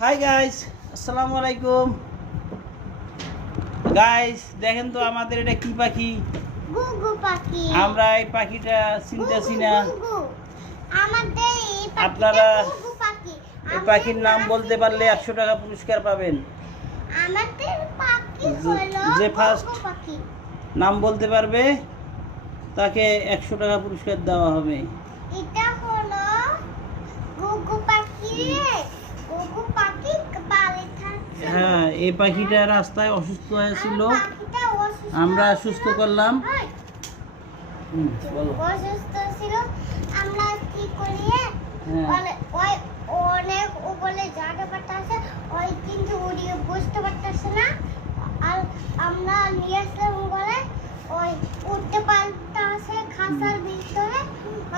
Hi guys, আসসালামু আলাইকুম। Guys দেখেন তো আমাদের এটা কি পাখি? গুগু পাখি। আমরা এই পাখিটা চিনতেছি না। গুগু। আমাদের এই পাখিটা আপনারা গুগু পাখি। এই পাখির নাম বলতে পারলে 100 টাকা পুরস্কার পাবেন। আমাদের পাখি হলো যে ফার্স্ট গুগু পাখি। নাম বলতে পারবে তাকে 100 টাকা পুরস্কার দেওয়া হবে। এটা হলো গুগু পাখি। গুগু পাখি পালে থাকে। হ্যাঁ, এই পাখিটা রাস্তায় অসুস্থ হয়েছিল, পাখিটা অসুস্থ আমরা সুস্থ করলাম। হয়। বলো। অসুস্থ ছিল, আমরা কি করি? হ্যাঁ। ওই অনেক উপরে জায়গা পাঠাচ্ছে, ওই কিন্তু উড়িয়ে বসতে পারতেছে না। আর আমরা নিয়ে আসলাম বলে ওই উঠতে পারতেছে খাঁচার ভিতরে।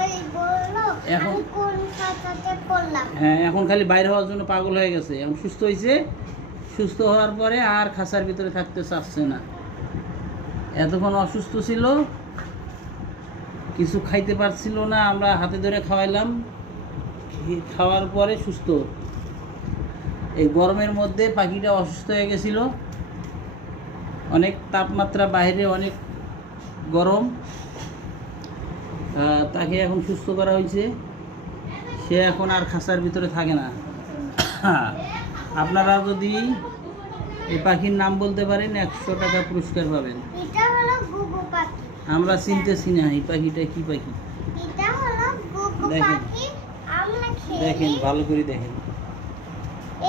ওই বললো এখন- আমি কোন খাঁচাতে পড়লাম। হ্যাঁ, এখন খালি বাইরে হওয়ার জন্য পাগল হয়ে গেছে। এখন সুস্থ হয়েছে, সুস্থ হওয়ার পরে আর খাঁচার ভিতরে থাকতে চাচ্ছে না। এতক্ষণ অসুস্থ ছিল, কিছু খাইতে পারছিল না, আমরা হাতে ধরে খাওয়াইলাম, খাওয়ার পরে সুস্থ। এই গরমের মধ্যে পাখিটা অসুস্থ হয়ে গেছিল, অনেক তাপমাত্রা, বাইরে অনেক গরম। তাকে এখন সুস্থ করা হয়েছে, সে এখন আর খাঁচার ভিতরে থাকে না। আপনারা যদি এই পাখির নাম বলতে পারেন 100 টাকা পুরস্কার পাবেন। এটা হলো গুগু পাখি। আমরা চিনতেছি না এই পাখিটা কি পাখি। এটা হলো গুগু দেখেন। পাখি। আমরা দেখেন, খেলি। ভালো করে দেখেন।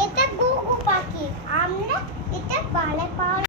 এটা গুগু পাখি। আমরা এটা পালে পাওয়া